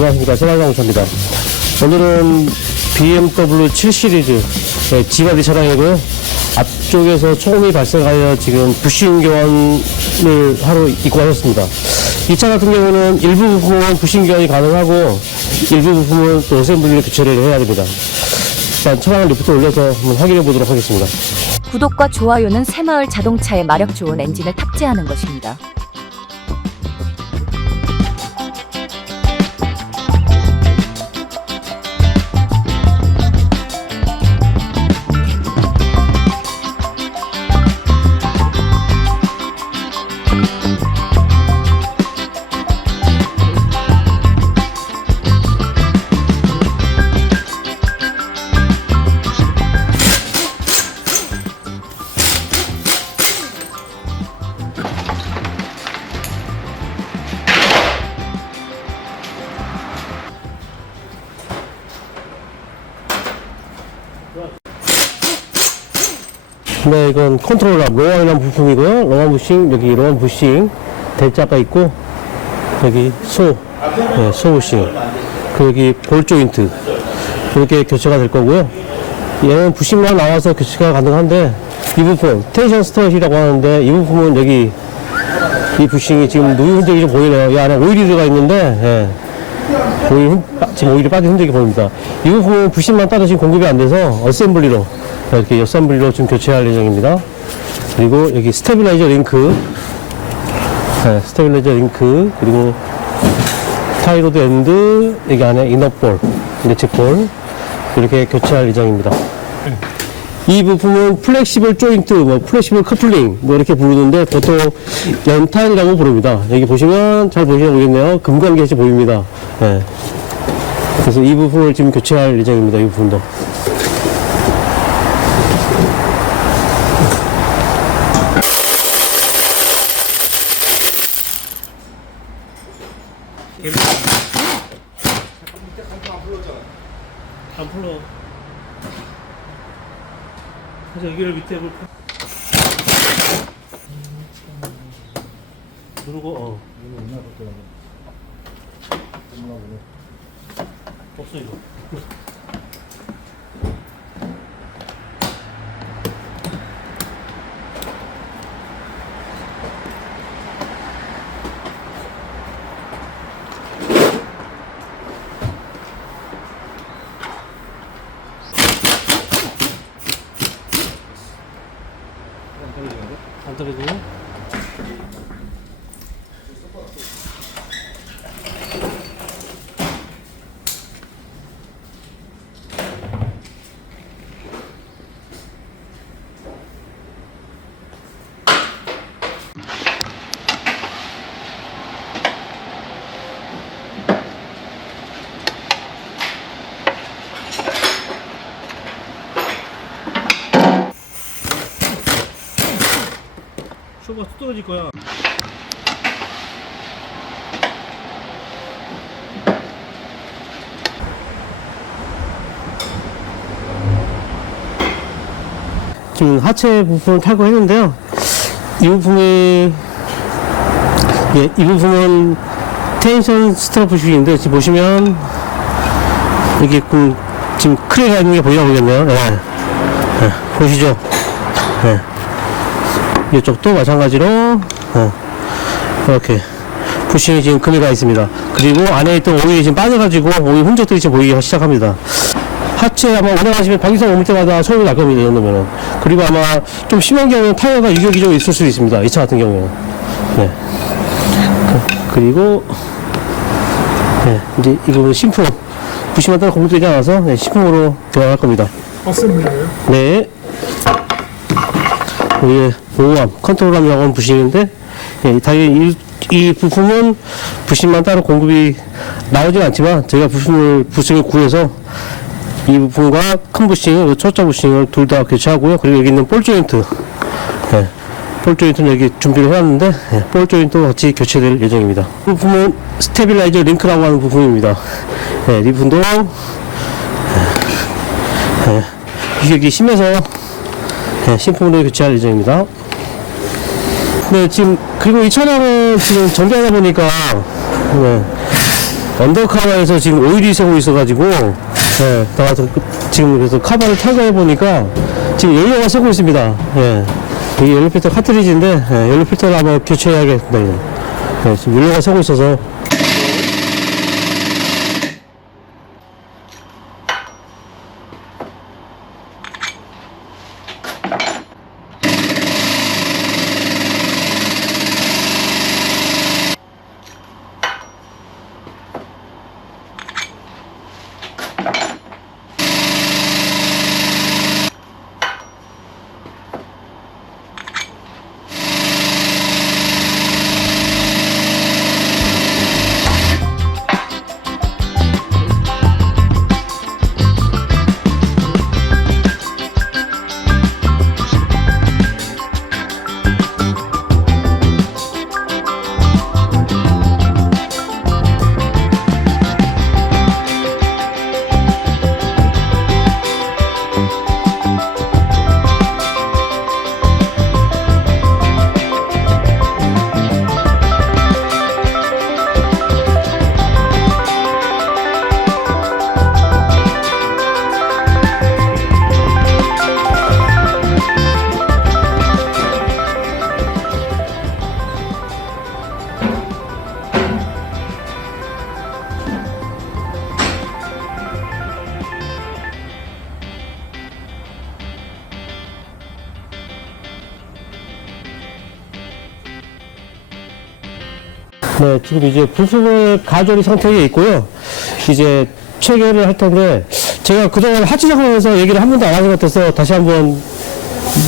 안녕하십니까, 세발자동차입니다. 오늘은 BMW 7 시리즈 G바디 차량이고요. 앞쪽에서 초음이 발생하여 지금 부싱 교환을 하러 입고하셨습니다. 이 차 같은 경우는 일부 부품은 부싱 교환이 가능하고 일부 부품은 또 어셈블리로 교체를 해야 됩니다. 일단 차량을 리프트 올려서 한번 확인해 보도록 하겠습니다. 구독과 좋아요는 새마을 자동차의 마력 좋은 엔진을 탑재하는 것입니다. 네, 이건 컨트롤러 로어이라는 부품이고요. 로어 부싱, 여기 로어 부싱 대자가 있고, 여기 소 부싱, 그 여기 볼 조인트 이렇게 교체가 될 거고요. 얘는 부싱만 나와서 교체가 가능한데, 이 부품 텐션 스트럿이라고 하는데, 이 부품은 여기 이 부싱이 지금 누유 흔적이 좀 보이네요. 이 안에 오일이 들어가 있는데, 지금 오일이 빠진 흔적이 보입니다. 이 부품은 부싱만 따로 지금 공급이 안 돼서 어셈블리로 이렇게 어셈블리로 좀 교체할 예정입니다. 그리고 여기 스테빌라이저 링크, 스테빌라이저 링크, 그리고 타이로드 엔드, 여기 안에 이너볼, 내측볼 이렇게 교체할 예정입니다. 이 부품은 플렉시블 조인트, 플렉시블 커플링 이렇게 부르는데 보통 연탄이라고 부릅니다. 여기 보시면 잘 보시면 모르겠네요. 금광get이 보입니다. 네. 그래서 이 부분을 지금 교체할 예정입니다. 이 부분도. 안 풀러. 그래서 여기를 밑에 누르고 없어 이거. 안 떨어지네? 쇼가 뚝 떨어질 거야. 지금 하체 부분을 탈거했는데요. 이 부품이 이 부품은 텐션 스트럿 부식인데 지금 보시면 여기 지금 크랙이 있는 게 보이나 모르겠네요. 보시죠. 이쪽도 마찬가지로 이렇게 부싱이 지금 금이 가 있습니다. 그리고 안에 있던 오일이 지금 빠져가지고 오일 흔적들이 지금 보이기 시작합니다. 하체 아마 운행하시면 125m마다 소음이 날 겁니다. 이 정도면은. 그리고 아마 좀 심한 경우는 타이어가 유격이 좀 있을 수도 있습니다. 이 차 같은 경우에는. 네. 그리고 이제 이 부분 신품 부싱만 따로 공급되지 않아서 신품으로 교환할 겁니다. 어셈블리예요? 네. 이게 보호함, 컨트롤함이라고 하는 부싱인데, 당연히 이 부품은 부싱만 따로 공급이 나오진 않지만, 저희가 부싱을 구해서 이 부품과 큰 부싱, 그리고 초짜 부싱을 둘 다 교체하고요. 그리고 여기 있는 볼 조인트, 볼 조인트는 여기 준비를 해놨는데, 볼 조인트도 같이 교체될 예정입니다. 이 부품은 스테빌라이저 링크라고 하는 부품입니다. 이 부분도, 유격이 심해서 신품으로 교체할 예정입니다. 네, 지금, 그리고 이 차량은 지금 정비하다 보니까, 언더카바에서 지금 오일이 새고 있어가지고, 예, 나가서 지금 그래서 카바를 탈거해 보니까 지금 연료가 새고 있습니다. 예. 이 연료 필터 카트리지인데, 예, 연료 필터를 한번 교체해야겠습니다. 예, 지금 연료가 새고 있어서. 네, 지금 이제 부품을 가조리 상태에 있고요. 이제 체결을 할 텐데, 제가 그동안 하체 작업에서 얘기를 한 번도 안 하는 것 같아서 다시 한번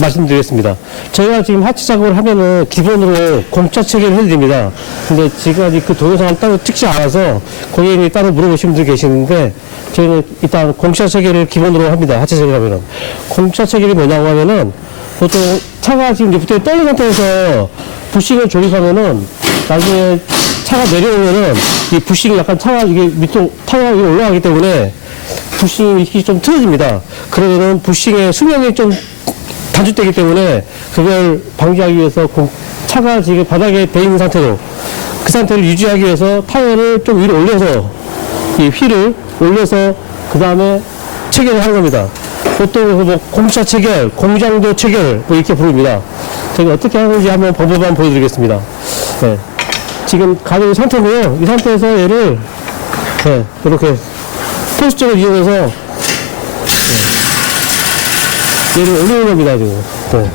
말씀드리겠습니다. 저희가 지금 하체 작업을 하면은 기본으로 공차 체결을 해드립니다. 근데 지금까지 그 동영상을 따로 찍지 않아서 고객님이 따로 물어보신 분들 계시는데, 저희는 일단 공차 체결을 기본으로 합니다. 하체 체결하면은. 공차 체결이 뭐냐고 하면은, 보통 차가 지금 리프트에 떨린 상태에서 부싱을 조립하면은, 나중에 차가 내려오면은 이 부싱이 약간 차가 이게 밑으로 타이어가 위로 올라가기 때문에 부싱이 좀 틀어집니다. 그러면은 부싱의 수명이 좀 단축되기 때문에 그걸 방지하기 위해서 차가 지금 바닥에 대 있는 상태로 그 상태를 유지하기 위해서 타이어를 좀 위로 올려서 이 휠을 올려서 그 다음에 체결을 하는 겁니다. 보통 뭐 공차 체결, 공장도 체결 뭐 이렇게 부릅니다. 제가 어떻게 하는지 한번 방법 한번 보여드리겠습니다. 네. 지금 가는 상태고요. 이 상태에서 얘를 네, 이렇게 포스트를 이용해서 네, 얘를 올리는 겁니다. 지금. 네.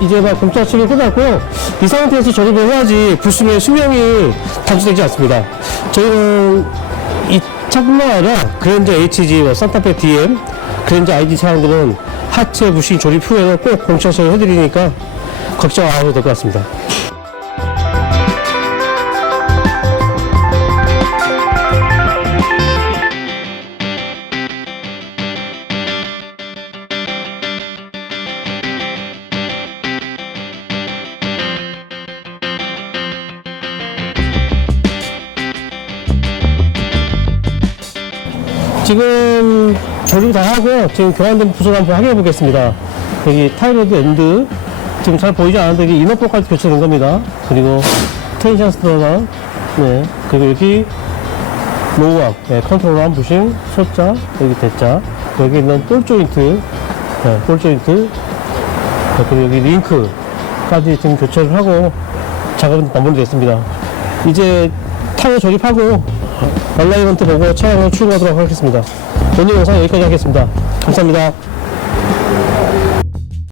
이제 막 공차 체결 끝났고요. 이 상태에서 조립을 해야지 부품의 수명이 단축되지 않습니다. 저희는 이 차뿐만 아니라 그랜저 HG, 산타페 DM, 그랜저 ID 차량들은 하체 부싱 조립 후에는 꼭 공차 체결 해드리니까 걱정 안 하셔도 될 것 같습니다. 지금 조립 다 하고 지금 교환된 부속 한번 확인해 보겠습니다. 여기 타이로드 엔드 지금 잘 보이지 않는데 여기 이너포까지 교체된 겁니다. 그리고 텐션 스트러가 네, 그리고 여기 로우압 네, 컨트롤함 부싱 소자 여기 대자 여기 있는 볼 조인트 네, 볼 조인트 네, 그리고 여기 링크까지 지금 교체를 하고 작업은 마무리됐습니다. 이제 타이어 조립하고 얼라이먼트 보고 차량을 출고하도록 하겠습니다. 오늘 영상 여기까지 하겠습니다. 감사합니다.